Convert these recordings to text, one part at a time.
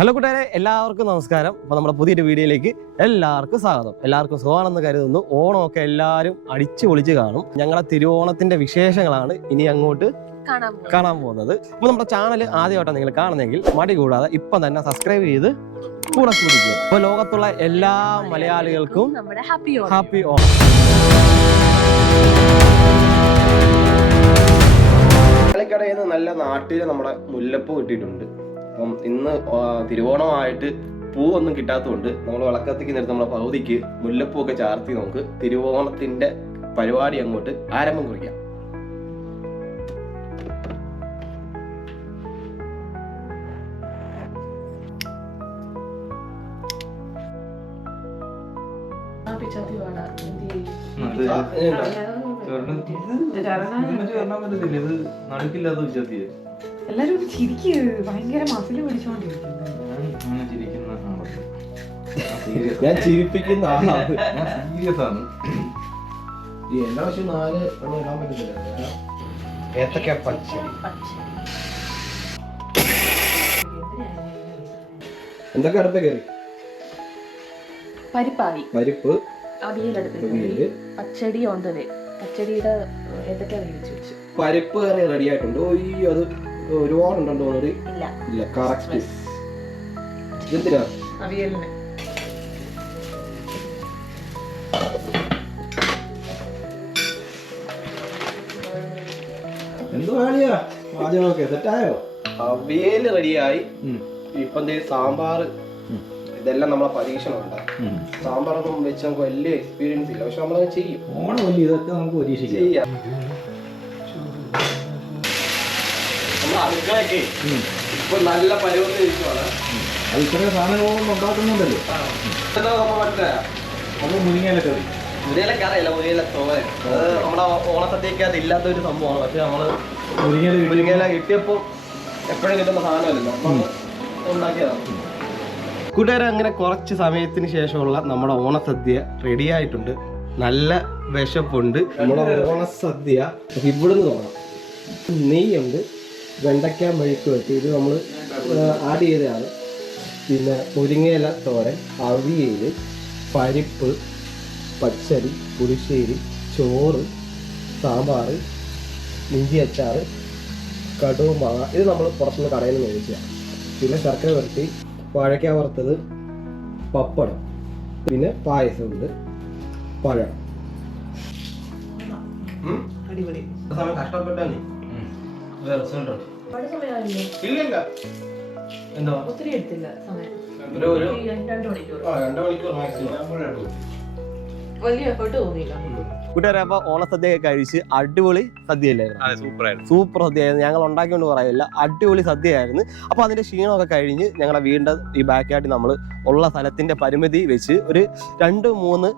Hello കൂട്ടുകാരെ, എല്ലാവർക്കും നമസ്കാരം. അപ്പോൾ നമ്മുടെ പുതിയൊരു വീഡിയോയിലേക്ക് എല്ലാവർക്കും സ്വാഗതം. എല്ലാവർക്കും സുഖമാണെന്ന് കരുതുന്നു. ഓണമൊക്കെ എല്ലാവരും അടിച്ചു പൊളിച്ച് കാണും. ഞങ്ങളുടെ തിരുവോണത്തിന്റെ വിശേഷങ്ങളാണ് ഇനി അങ്ങോട്ട് കാണാൻ പോകുന്നത്. അപ്പോൾ നമ്മുടെ ചാനൽ ആദ്യമായിട്ടാണ് നിങ്ങൾ കാണുന്നതെങ്കിൽ മടി കൂടാതെ ഇപ്പം തന്നെ സബ്സ്ക്രൈബ് ചെയ്ത് കൂടെ കൂടിക്കുക. അപ്പോൾ ലോകത്തുള്ള എല്ലാ മലയാളികൾക്കും ഹാപ്പി ഓണം. പാലക്കാടിൽ നിന്ന് നല്ല നാട്ടിൽ നമ്മുടെ മുല്ലപ്പൂ കിട്ടിയിട്ടുണ്ട്. അപ്പം ഇന്ന് തിരുവോണമായിട്ട് പൂവൊന്നും കിട്ടാത്തതുകൊണ്ട് നമ്മൾ വിളക്കത്തേക്ക് നേരത്തെ നമ്മളെ പകുതിക്ക് മുല്ലപ്പൂ ഒക്കെ ചാർത്തി നമുക്ക് തിരുവോണത്തിന്റെ പരിപാടി അങ്ങോട്ട് ആരംഭം കുറിക്കാം. എല്ലാരും ചിരിക്ക്, ഭയങ്കര മസിൽ പിടിച്ചോണ്ടിരിക്കുന്നു. ഞാൻ ചിരിപ്പിക്കുന്ന ആളാണ്, സീരിയസ് ആണ്. എല്ലാ വർഷവും 4 എണ്ണം ഇടാൻ പറ്റുന്നില്ല. ഏത്തക്ക പച്ചടി എന്തൊക്കെ അടുത്ത കയറി? പരിപ്പായി, പരിപ്പ്, അവിയലെടുത്ത്, പച്ചടി ഉണ്ടത്, പച്ചടിയുടെ ഏതൊക്കെ വേവിച്ച് വെച്ചു. പരിപ്പ് കറി റെഡി ആയിട്ടുണ്ട്. അത് ഒരുപാടുണ്ടോ? ഇല്ല, കറക്റ്റ്. എന്തിനാ? അവിയലിന് എന്തോ വേണിയാ പാചകമൊക്കെ സെറ്റായോ? അവിയല് റെഡിയായി. ഇപ്പം സാമ്പാർ, ഇതെല്ലാം നമ്മളെ പരീക്ഷണമുണ്ട്. സാമ്പാറൊന്നും വെച്ച് നമുക്ക് വലിയ എക്സ്പീരിയൻസ് ഇല്ല, പക്ഷെ നമ്മളത് ചെയ്യും. ഓണമല്ലേ, ഇതൊക്കെ നമുക്ക് പരീക്ഷിക്കാം. നമ്മുടെ അടുക്കളയൊക്കെ ഇപ്പൊ നല്ല പരുവത്തിൽ ഇരിക്കുവാണ്. അത് ഇത്രയും സാധനങ്ങളൊന്നും ഉണ്ടാക്കുന്നുണ്ടല്ലോ. നമ്മൾ മുരിങ്ങയില കറി, മുരിയിലക്കറിയല്ല, മുരിയില തോരൻ. അത് നമ്മുടെ ഓണസദ്യക്ക് അത് ഇല്ലാത്ത ഒരു സംഭവമാണ്. പക്ഷെ നമ്മള് മുരിങ്ങയില കിട്ടിയപ്പോൾ എപ്പോഴും കിട്ടുന്ന സാധനമല്ലല്ലോ, നമ്മൾ ഉണ്ടാക്കിയതാണ്. കൂട്ടുകാരെ, അങ്ങനെ കുറച്ച് സമയത്തിന് ശേഷമുള്ള നമ്മുടെ ഓണസദ്യ റെഡി ആയിട്ടുണ്ട്. നല്ല വിശപ്പുണ്ട്. നമ്മുടെ ഓണസദ്യ ഇവിടുന്ന് തുടങ്ങാം. നെയ്യുണ്ട്, വെണ്ടയ്ക്ക മെഴുക്ക് വെട്ടി, ഇത് നമ്മൾ ആഡ് ചെയ്തതാണ്. പിന്നെ മുരിങ്ങയില തോരൻ, അവിയൽ, പരിപ്പ്, പച്ചടി, പുളിശ്ശേരി, ചോറ്, സാമ്പാർ, ഇഞ്ചി അച്ചാർ, കടുവ് മാങ്ങ. ഇത് നമ്മൾ പുറത്തുനിന്ന് കടയിൽ നിന്ന് മേടിച്ചതാണ്. പിന്നെ ശർക്കര വരട്ടി, വാഴയ്ക്ക വറുത്തത്, പപ്പടം, പിന്നെ പായസമുണ്ട്, പഴം. കഷ്ടപ്പെട്ടാ ഇല്ല, എന്തോ ഒത്തിരി എടുത്തില്ല സമയം, ഒരു 2 മണിക്കൂർ. 2 മണിക്കൂർ മാക്സിമം. വലിയ എഫേർട്ട് തോന്നിയില്ല. കൂട്ടുകാരെ, അപ്പൊ ഓണസദ്യ കഴിച്ച് അടിപൊളി സദ്യയില്ലായിരുന്നു. സൂപ്പർ സദ്യയായിരുന്നു. ഞങ്ങൾ ഉണ്ടാക്കിക്കൊണ്ട് പറയില്ല, അടിപൊളി സദ്യയായിരുന്നു. അപ്പൊ അതിന്റെ ക്ഷീണമൊക്കെ കഴിഞ്ഞ് ഞങ്ങളുടെ വീടിന്റെ ഈ ബാക്കായിട്ട് നമ്മൾ ഉള്ള സ്ഥലത്തിന്റെ പരിമിതി വെച്ച് ഒരു 2-3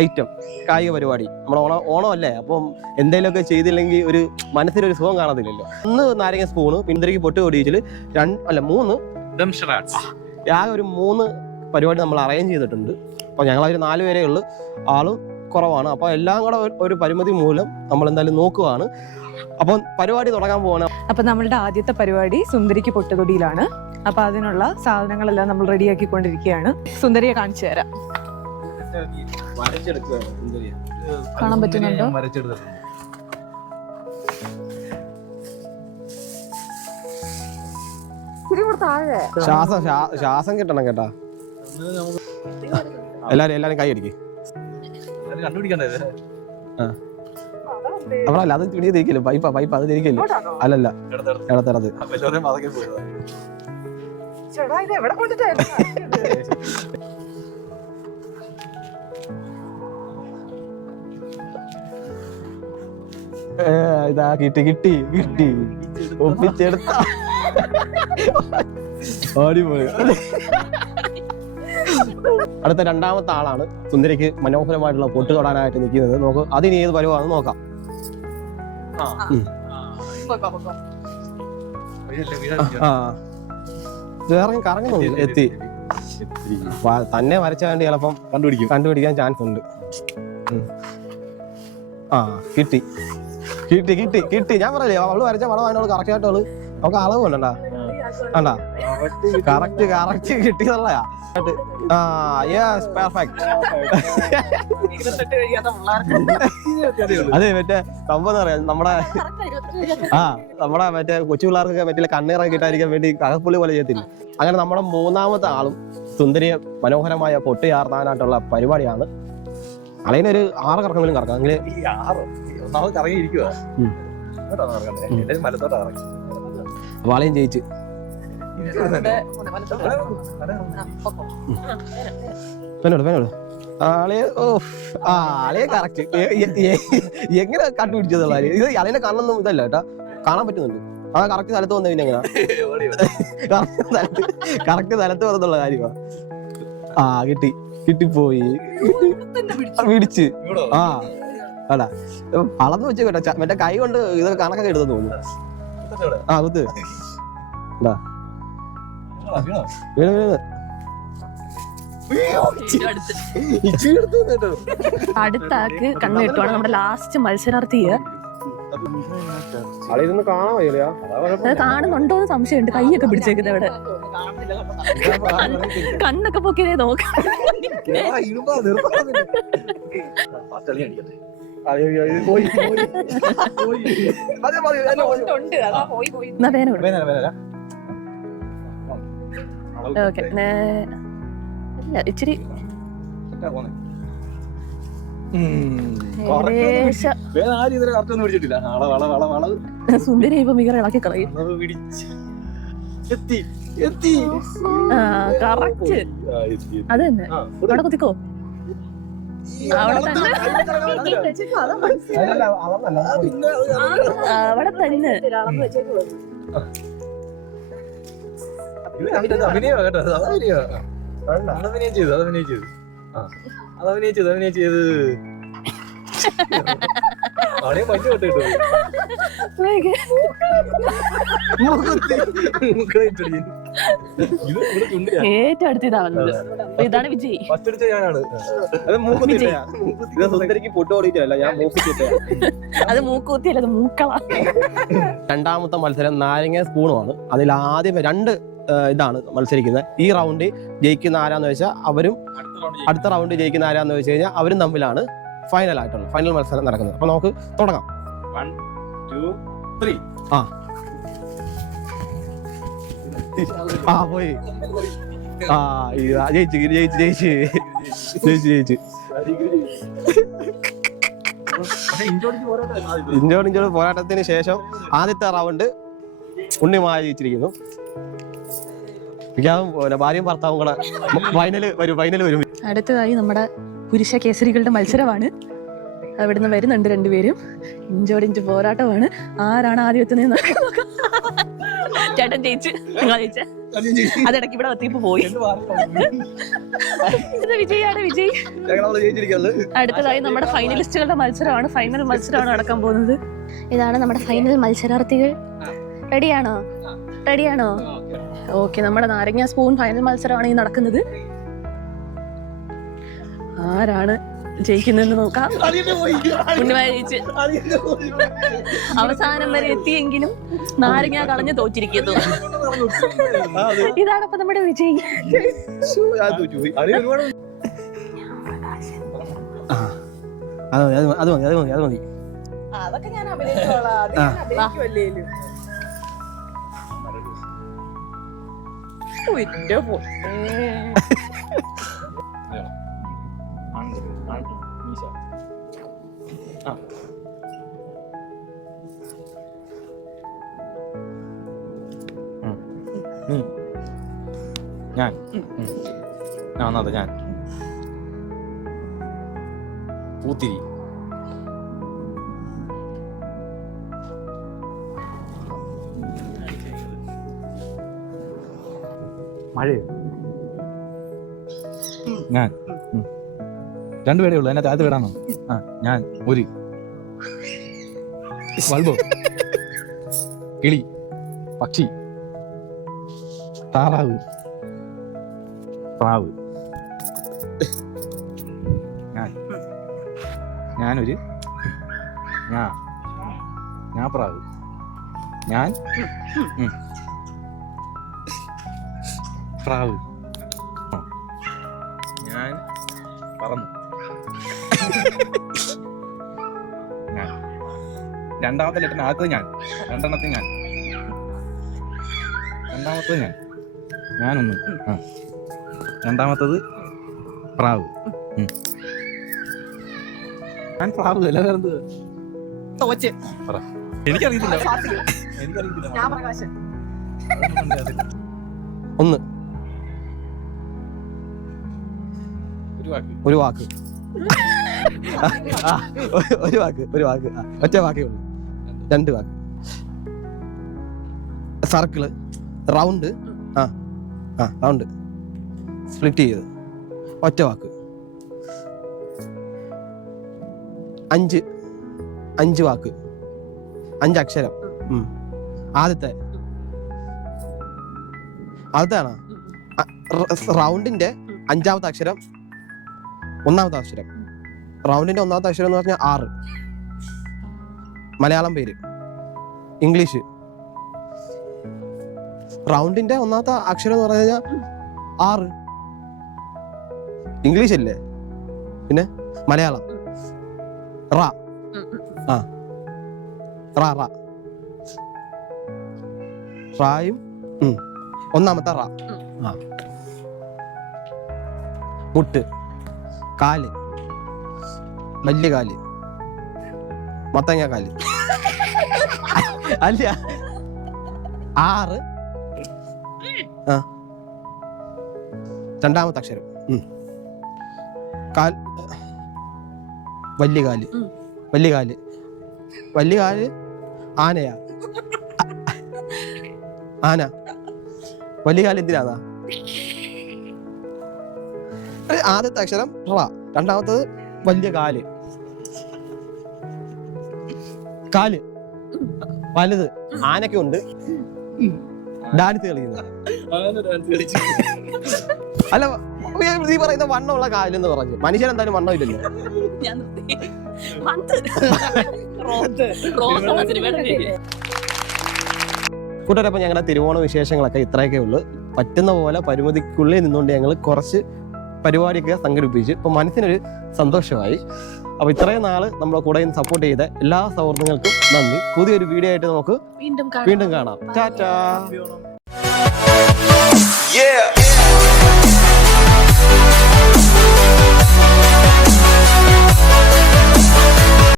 ഐറ്റം കായിക പരിപാടി. നമ്മുടെ ഓണമല്ലേ, അപ്പം എന്തെങ്കിലുമൊക്കെ ചെയ്തില്ലെങ്കിൽ ഒരു മനസ്സിലൊരു സുഖം കാണത്തില്ലല്ലോ. 1 നാരങ്ങ സ്പൂണ്, പിന്തിരിക്ക് പൊട്ട് പൊടിയിച്ചില് 3 ആകെ ഒരു 3 പരിപാടി നമ്മൾ അറേഞ്ച് ചെയ്തിട്ടുണ്ട്. അപ്പോൾ ഞങ്ങളൊരു 4 പേരേ ഉള്ളൂ, ആളും കുറവാണ്. അപ്പോൾ എല്ലാം കൂടെ ഒരു പരിമിതി മൂലം നമ്മൾ എന്തായാലും നോക്കുവാണ്. അപ്പം പരിപാടി തുടങ്ങാൻ പോകണം. അപ്പൊ നമ്മളുടെ ആദ്യത്തെ പരിപാടി സുന്ദരിക്ക് പൊട്ടുതൊടിയിലാണ്. അപ്പൊ അതിനുള്ള സാധനങ്ങളെല്ലാം നമ്മൾ റെഡിയാക്കിക്കൊണ്ടിരിക്കുകയാണ്. സുന്ദരിയെ കാണിച്ചു തരാം. കാണാൻ പറ്റുന്നുണ്ടോ? ശ്വാസം കിട്ടണം കേട്ടാ. എല്ലാരും കൈ അടിക്കേ. നമ്മളല്ല, അത് പിടിച്ച് തിരിക്കല്ലോ. പൈപ്പ് അത് തിരിക്കല്ലോ. അല്ലല്ല, ഇടത്തിടത്ത്. ഇതാ കിട്ടി ഒപ്പിച്ചെടുത്ത അടിപൊളി. അടുത്ത 2ാമത്തെ ആളാണ് സുന്ദരിക്ക് മനോഹരമായിട്ടുള്ള പൊട്ട് തൊടാനായിട്ട് നിൽക്കുന്നത്. നോക്ക്, അതിന് ഏത് പരുവാന്ന് നോക്കാം. കറങ്ങുന്നു, എത്തി. തന്നെ വരച്ച വേണ്ടി ചിലപ്പം കണ്ടുപിടിക്കാൻ ചാൻസ് ഉണ്ട്. കിട്ടി. ഞാൻ പറയല്ലേ, അവള് വരച്ച പടം അതിനോട് കറക്റ്റ് ആയിട്ട് അവള് നമുക്ക് അളവ് വേണ്ട. വേണ്ട, കറക്റ്റ് കിട്ടിയതല്ലയാ. Yes perfect. അതെ മറ്റേ സംഭവം എന്താ പറയാ, നമ്മുടെ മറ്റേ കൊച്ചു പിള്ളേർക്കൊക്കെ മറ്റേ കണ്ണീറൊക്കെ കിട്ടാതിരിക്കാൻ വേണ്ടി കകപ്പുള്ളി പോലെ ചെയ്യത്തില്ല. അങ്ങനെ നമ്മുടെ മൂന്നാമത്തെ ആളും സുന്ദരിയെ മനോഹരമായ പൊട്ടി ചാർത്താനായിട്ടുള്ള പരിപാടിയാണ്. അലയിനൊരു 6 കറക്കെങ്കിലും കറക്കാം. അങ്ങനെ വാളയും ജയിച്ച് പെനോട് ആളെ ആളെ കറക്റ്റ്. എങ്ങനെ കണ്ടുപിടിച്ചതുള്ള ഇത് അലയിനെ കാണുന്നൊന്നും ഇതല്ല കേട്ടാ, കാണാൻ പറ്റുന്നുണ്ട്. ആ കറക്റ്റ് സ്ഥലത്ത് വന്ന പിന്നെ എങ്ങനെയാ കറക്റ്റ് സ്ഥലത്ത് വന്നുള്ള കാര്യമാ. കിട്ടിപ്പോയി പിടിച്ച്. അടാ അളന്ന് വെച്ച് കേട്ടോ, മറ്റേ കൈ കൊണ്ട് ഇതൊക്കെ കണക്കൊക്കെ എടുത്തെന്ന് തോന്നുന്നു. കുത്ത് വീണ് അടുത്ത ആൾക്ക് കണ്ണ് കിട്ടുവാണ് നമ്മുടെ ലാസ്റ്റ് മത്സരാർത്ഥിയെ. അളിയൊന്നും കാണാൻ വയ്യ. അത് കാണുന്നുണ്ടോന്ന് സംശയമുണ്ട്. കൈയൊക്കെ പിടിച്ചേക്കുന്നത് അവിടെ, കണ്ണൊക്കെ പൊക്കിയതേ നോക്കാം. ഇച്ചിരി സുന്ദരി ഇപ്പൊ മികറ ഇളക്കി കളയും. കറക്റ്റ് അത് തന്നെ. അവിടെ കുത്തിക്കോ, അവിടെ തന്നെ അവിടെ തന്നെ. ഏറ്റവും അടുത്തതാവുന്നത് ഇതാണ് വിജയ്. അത് മൂക്കുത്തിയല്ല, അത് മൂക്കള. രണ്ടാമത്തെ മത്സരം നാരങ്ങ സ്പൂണുമാണ്. അതിൽ ആദ്യം 2 ഇതാണ് മത്സരിക്കുന്നത്. ഈ റൗണ്ട് ജയിക്കുന്ന ആരാന്ന് വെച്ചാൽ അവരും, അടുത്ത റൗണ്ട് ജയിക്കുന്ന ആരാന്ന് വെച്ച് കഴിഞ്ഞാൽ അവരും തമ്മിലാണ് ഫൈനൽ മത്സരം നടക്കുന്നത്. അപ്പൊ നമുക്ക് തുടങ്ങാം. 1 2 3. പോയി. ജയിച്ച് ഇഞ്ചോടിഞ്ചോട് പോരാട്ടത്തിന് ശേഷം ആദ്യത്തെ റൗണ്ട് ഉണ്ണിമായ ജയിച്ചിരിക്കുന്നു. ഭാര്യയും ഭർത്താവും കൂടെ ഫൈനല് വരും. അടുത്തതായി നമ്മുടെ പുരുഷ കേസരികളുടെ മത്സരമാണ്. അവിടുന്ന് വരുന്നുണ്ട് 2 പേരും. ഇഞ്ചോടിഞ്ച് പോരാട്ടമാണ്. ആരാണ് ആദ്യം എത്തുന്നതെന്ന് ചേട്ടൻ ജയിച്ച്, നിങ്ങൾ ജയിച്ച. അതിടയ്ക്ക് ഇവിടെ എത്തിയപ്പോ പോയി. വിജയാണ് വിജയ്. അടുത്തതായി നമ്മുടെ ഫൈനലിസ്റ്റുകളുടെ മത്സരമാണ്. ഫൈനൽ മത്സരമാണ് നടക്കാൻ പോകുന്നത്. ഇതാണ് നമ്മുടെ ഫൈനൽ മത്സരാർത്ഥികൾ. റെഡിയാണോ? ഓക്കെ, നമ്മുടെ നാരങ്ങ സ്പൂൺ ഫൈനൽ മത്സരമാണ് ഈ നടക്കുന്നത്. ആരാണ് ജയിക്കുന്നതെന്ന് നോക്കാം. ജയിച്ച് അവസാനം വരെ എത്തിയെങ്കിലും നാരങ്ങ കളഞ്ഞ് തോറ്റിരിക്കുന്നു. ഇതാണ് ഇപ്പൊ നമ്മുടെ വിജയ്. അത് മതി. അതൊക്കെ ഞാൻ അഭിനയിച്ചോളാം. ഞാൻ പൂത്തിരി. മഴയോ? ഞാൻ 2 പേരേ ഉള്ളൂ. അതിനകത്ത് ആദ്യത്തെ പേരാണോ? ഞാൻ ഒരു ബൾബോ, കിളി, പക്ഷി, താറാവ്, പ്രാവ്. ഞാനൊരു ഞാൻ പ്രാവ്. ഞാൻ പ്രാവ്. ഞാൻ പറന്നു. ഞാൻ രണ്ടാമത്തെ ലെറ്ററിന് ആദ്യത്തെ ഞാൻ, രണ്ടെണ്ണത്തിൽ ഞാൻ, രണ്ടാമത്തത് ഞാനൊന്ന്. രണ്ടാമത്തത് പ്രാവ്. ഞാൻ പ്രാവ് അല്ല, വേറെന്ത്? തോച്ച്. പറ. എനിക്കറിയത്തില്ല. ഞാൻ പ്രകാശൻ. ഒന്ന്. ഒരു വാക്ക്. ഒരു വാക്ക്. ഒറ്റ വാക്കേ ഉള്ളൂ. 2 വാക്ക്. Circle, round. റൗണ്ട് സ്പ്ലിറ്റ് ചെയ്ത് ഒറ്റ വാക്ക്. 5 വാക്ക്, 5 അക്ഷരം. ആദ്യത്തെ ആണോ? റൗണ്ടിന്റെ 5ാമത്തെ അക്ഷരം 1ാമത്തെ അക്ഷരം. റൗണ്ടിന്റെ 1ാമത്തെ അക്ഷരം എന്ന് പറഞ്ഞാൽ 6. മലയാളം പേര്, ഇംഗ്ലീഷ്. റൗണ്ടിന്റെ 1ാമത്തെ അക്ഷരം എന്ന് പറഞ്ഞു കഴിഞ്ഞാൽ 6. ഇംഗ്ലീഷ് അല്ലേ? പിന്നെ മലയാളം. റ. റായും 1ാമത്തെ റ. മുട്ട്, കാല്, വലിയ കാല്, മത്തങ്ങ കാല്. അല്ല, 6. 2ാമത്തെ അക്ഷരം. കാൽ, വലിയ കാല്. ആനയാ? ആന. വലിയ കാല് എന്തിനാ? ആദ്യത്തെ അക്ഷരം റ, 2ാമത്തത് വലിയ കാല്. വലുത്. ആനൊക്കെ ഉണ്ട്. ഡാൻസ് കളിക്കുന്ന. അല്ല, നീ പറയുന്ന വണ്ണമുള്ള കാലെന്ന് പറഞ്ഞു. മനുഷ്യൻ എന്തായാലും വണ്ണം ഇല്ലല്ലോ. കൂട്ടുകാരപ്പം ഞങ്ങളുടെ തിരുവോണ വിശേഷങ്ങളൊക്കെ ഇത്രയൊക്കെ ഉള്ളു. പറ്റുന്ന പോലെ പരിമിതിക്കുള്ളിൽ നിന്നുകൊണ്ട് ഞങ്ങൾ കുറച്ച് പരിപാടിയൊക്കെ സംഘടിപ്പിച്ച് ഇപ്പം മനസ്സിനൊരു സന്തോഷമായി. അപ്പോൾ ഇത്രയും നാൾ നമ്മുടെ കൂടെ സപ്പോർട്ട് ചെയ്ത എല്ലാ സൗഹൃദങ്ങൾക്കും നന്ദി. പുതിയൊരു വീഡിയോ ആയിട്ട് നമുക്ക് വീണ്ടും കാണാം. ടാറ്റാ.